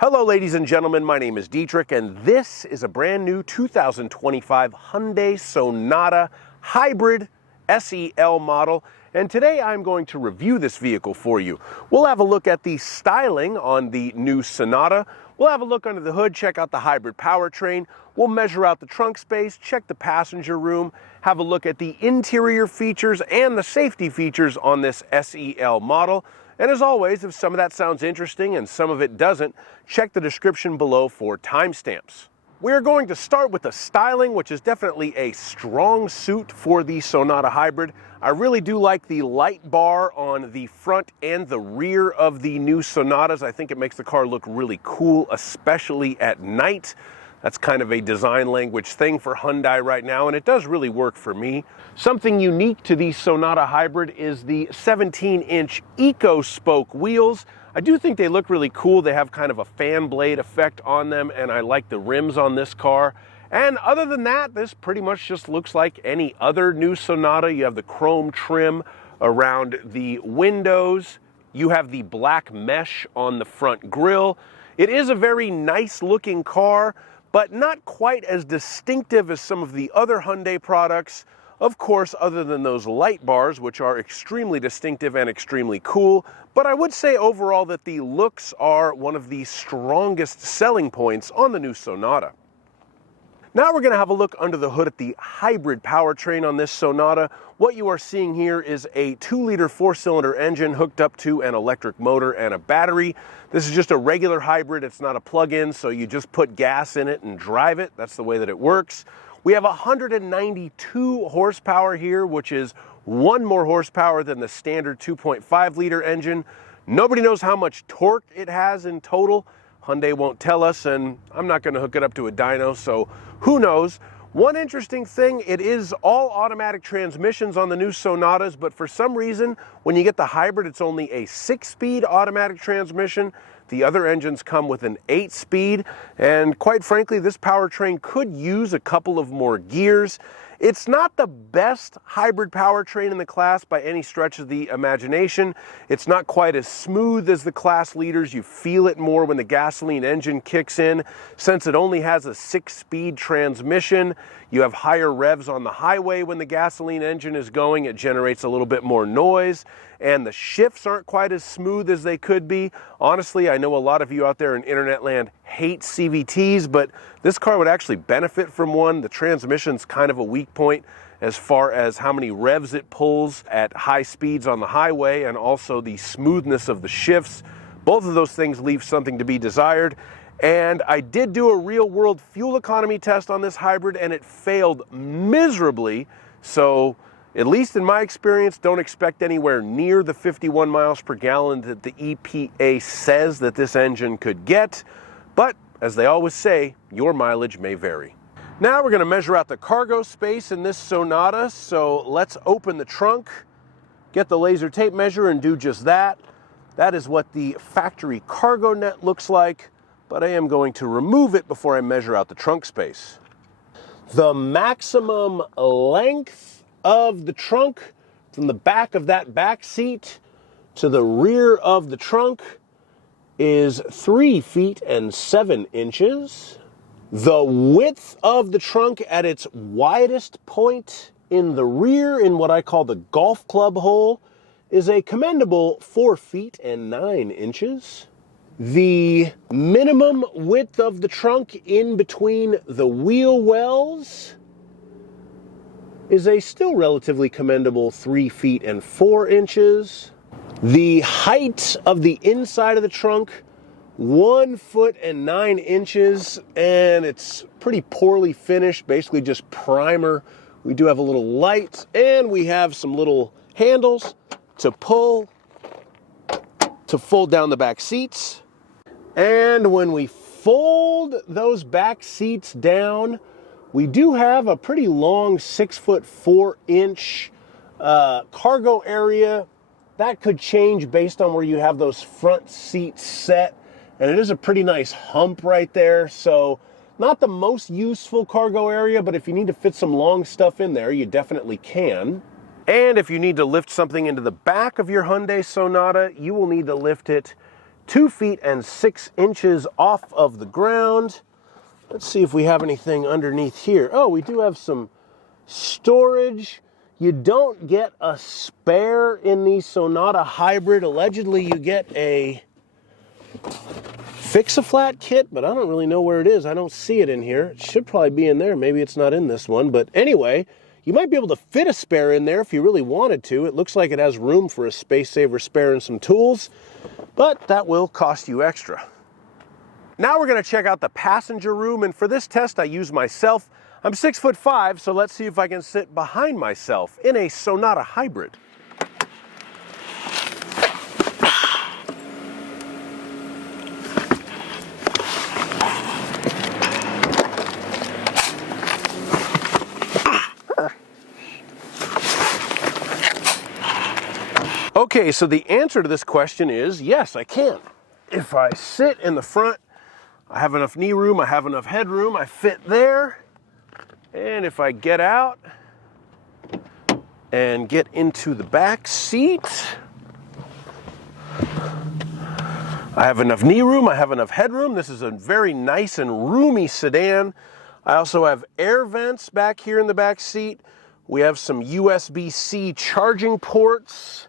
Hello ladies and gentlemen, my name is Dietrich and this is a brand new 2025 Hyundai Sonata Hybrid SEL model, and today I'm going to review this vehicle for you. We'll have a look at the styling on the new Sonata, we'll have a look under the hood, check out the hybrid powertrain, we'll measure out the trunk space, check the passenger room, have a look at the interior features and the safety features on this SEL model. And as always, if some of that sounds interesting and some of it doesn't, check the description below for timestamps. We're going to start with the styling, which is definitely a strong suit for the Sonata Hybrid. I really do like the light bar on the front and the rear of the new Sonatas. I think it makes the car look really cool, especially at night. That's kind of a design language thing for Hyundai right now, and it does really work for me. Something unique to the Sonata Hybrid is the 17-inch Eco Spoke wheels. I do think they look really cool. They have kind of a fan blade effect on them, and I like the rims on this car. And other than that, this pretty much just looks like any other new Sonata. You have the chrome trim around the windows. You have the black mesh on the front grille. It is a very nice looking car, but not quite as distinctive as some of the other Hyundai products. Of course, other than those light bars, which are extremely distinctive and extremely cool. But I would say overall that the looks are one of the strongest selling points on the new Sonata. Now we're going to have a look under the hood at the hybrid powertrain on this Sonata. What you are seeing here is a 2-liter 4-cylinder engine hooked up to an electric motor and a battery. This is just a regular hybrid. It's not a plug-in, so you just put gas in it and drive it. That's the way that it works. We have 192 horsepower here, which is 1 more horsepower than the standard 2.5-liter engine. Nobody knows how much torque it has in total. Hyundai won't tell us, and I'm not going to hook it up to a dyno, so who knows. One interesting thing, it is all automatic transmissions on the new Sonatas, but for some reason, when you get the hybrid, it's only a 6-speed automatic transmission. The other engines come with an 8-speed, and quite frankly, this powertrain could use a couple of more gears. It's not the best hybrid powertrain in the class by any stretch of the imagination. It's not quite as smooth as the class leaders. You feel it more when the gasoline engine kicks in. Since it only has a 6-speed transmission, you have higher revs on the highway when the gasoline engine is going. It generates a little bit more noise, and the shifts aren't quite as smooth as they could be. Honestly, I know a lot of you out there in internet land hate CVTs, but this car would actually benefit from one. The transmission's kind of a weak point as far as how many revs it pulls at high speeds on the highway, and also the smoothness of the shifts. Both of those things leave something to be desired. And I did do a real-world fuel economy test on this hybrid, and it failed miserably. So, at least in my experience, don't expect anywhere near the 51 miles per gallon that the EPA says that this engine could get. But, as they always say, your mileage may vary. Now we're going to measure out the cargo space in this Sonata, so let's open the trunk, get the laser tape measure and do just that. That is what the factory cargo net looks like, but I am going to remove it before I measure out the trunk space. The maximum length of the trunk from the back of that back seat to the rear of the trunk is 3 feet and 7 inches. The width of the trunk at its widest point in the rear, in what I call the golf club hole, is a commendable 4 feet and 9 inches. The minimum width of the trunk in between the wheel wells is a still relatively commendable 3 feet and 4 inches. The height of the inside of the trunk, 1 foot and 9 inches, and it's pretty poorly finished, basically just primer. We do have a little light, and we have some little handles to pull to fold down the back seats. And when we fold those back seats down, we do have a pretty long 6 foot 4 inch cargo area. That could change based on where you have those front seats set. And it is a pretty nice hump right there. So not the most useful cargo area, but if you need to fit some long stuff in there, you definitely can. And if you need to lift something into the back of your Hyundai Sonata, you will need to lift it 2 feet and 6 inches off of the ground. Let's see if we have anything underneath here. Oh, we do have some storage. You don't get a spare in the Sonata Hybrid. Allegedly, you get a fix-a-flat kit, but I don't really know where it is. I don't see it in here. It should probably be in there. Maybe it's not in this one. But anyway, you might be able to fit a spare in there if you really wanted to. It looks like it has room for a space-saver spare and some tools, but that will cost you extra. Now we're going to check out the passenger room, and for this test I use myself. I'm 6'5", so let's see if I can sit behind myself in a Sonata Hybrid. Okay, so the answer to this question is yes, I can. If I sit in the front, I have enough knee room, I have enough headroom, I fit there. And if I get out and get into the back seat, I have enough knee room, I have enough headroom. This is a very nice and roomy sedan. I also have air vents back here in the back seat. We have some USB-C charging ports.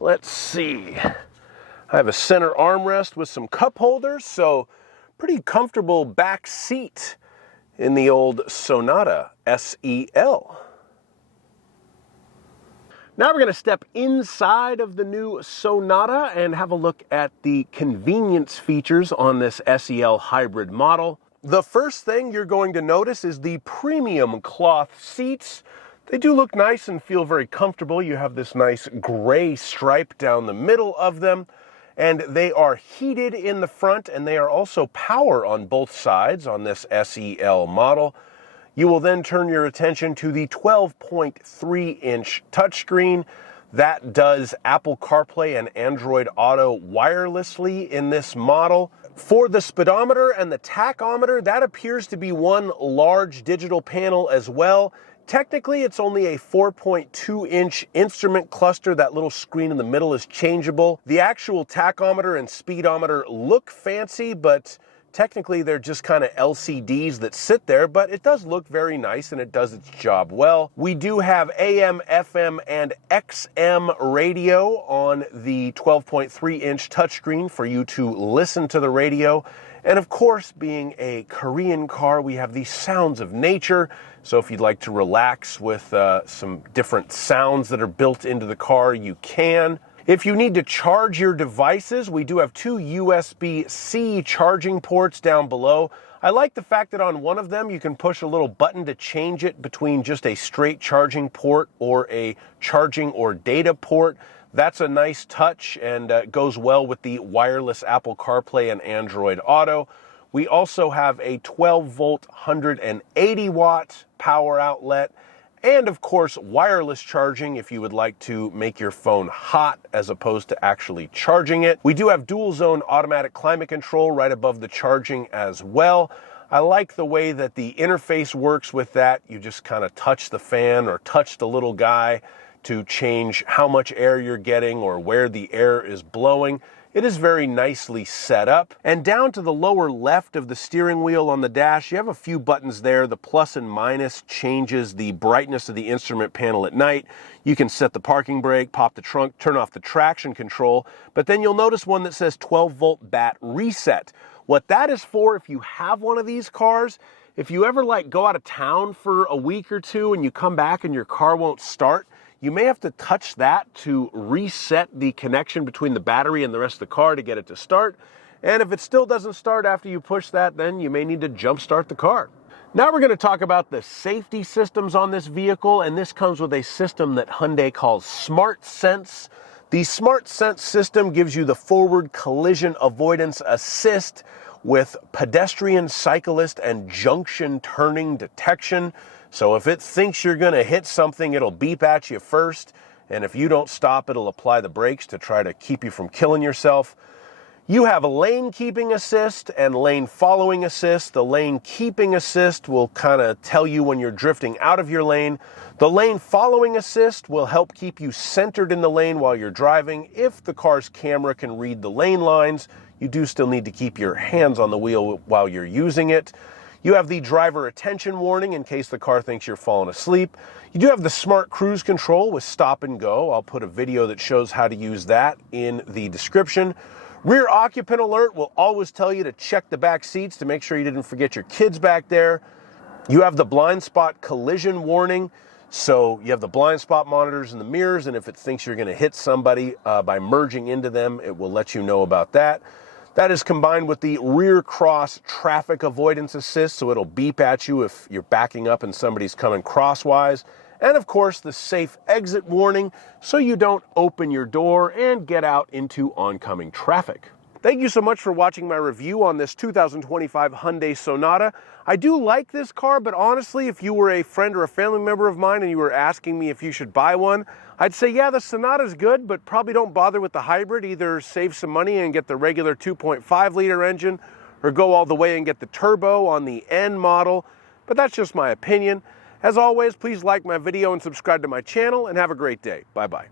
Let's see. I have a center armrest with some cup holders, so pretty comfortable back seat in the old Sonata SEL. Now we're going to step inside of the new Sonata and have a look at the convenience features on this SEL hybrid model. The first thing you're going to notice is the premium cloth seats. They do look nice and feel very comfortable. You have this nice gray stripe down the middle of them, and they are heated in the front, and they are also power on both sides on this SEL model. You will then turn your attention to the 12.3-inch touchscreen. That does Apple CarPlay and Android Auto wirelessly in this model. For the speedometer and the tachometer, that appears to be one large digital panel as well. Technically, it's only a 4.2-inch instrument cluster. That little screen in the middle is changeable. The actual tachometer and speedometer look fancy, but technically they're just kind of LCDs that sit there, but it does look very nice and it does its job well. We do have AM, FM, and XM radio on the 12.3-inch touchscreen for you to listen to the radio. And of course, being a Korean car, we have the sounds of nature. So if you'd like to relax with some different sounds that are built into the car, you can. If you need to charge your devices, we do have 2 USB-C charging ports down below. I like the fact that on one of them you can push a little button to change it between just a straight charging port or a charging or data port. That's a nice touch and goes well with the wireless Apple CarPlay and Android Auto. We also have a 12-volt, 180-watt power outlet, and of course wireless charging if you would like to make your phone hot as opposed to actually charging it. We do have dual zone automatic climate control right above the charging as well. I like the way that the interface works with that. You just kind of touch the fan or touch the little guy to change how much air you're getting or where the air is blowing. It is very nicely set up. And down to the lower left of the steering wheel on the dash, you have a few buttons there. The plus and minus changes the brightness of the instrument panel at night. You can set the parking brake, pop the trunk, turn off the traction control, but then you'll notice one that says 12-volt bat reset. What that is for, if you have one of these cars, if you ever go out of town for a week or two and you come back and your car won't start, you may have to touch that to reset the connection between the battery and the rest of the car to get it to start. And if it still doesn't start after you push that, then you may need to jump start the car. Now we're going to talk about the safety systems on this vehicle, and this comes with a system that Hyundai calls Smart Sense. The Smart Sense system gives you the forward collision avoidance assist with pedestrian, cyclist, and junction turning detection. So if it thinks you're going to hit something, it'll beep at you first, and if you don't stop, it'll apply the brakes to try to keep you from killing yourself. You have a lane keeping assist and lane following assist. The lane keeping assist will kind of tell you when you're drifting out of your lane. The lane following assist will help keep you centered in the lane while you're driving. If the car's camera can read the lane lines, you do still need to keep your hands on the wheel while you're using it. You have the driver attention warning in case the car thinks you're falling asleep. You do have the smart cruise control with stop and go. I'll put a video that shows how to use that in the description. Rear occupant alert will always tell you to check the back seats to make sure you didn't forget your kids back there. You have the blind spot collision warning. So you have the blind spot monitors in the mirrors, and if it thinks you're going to hit somebody by merging into them, it will let you know about that. That is combined with the rear cross traffic avoidance assist, so it'll beep at you if you're backing up and somebody's coming crosswise. And of course, the safe exit warning, so you don't open your door and get out into oncoming traffic. Thank you so much for watching my review on this 2025 Hyundai Sonata. I do like this car, but honestly, if you were a friend or a family member of mine and you were asking me if you should buy one, I'd say, yeah, the Sonata's good, but probably don't bother with the hybrid. Either save some money and get the regular 2.5-liter engine, or go all the way and get the turbo on the N model. But that's just my opinion. As always, please like my video and subscribe to my channel, and have a great day. Bye-bye.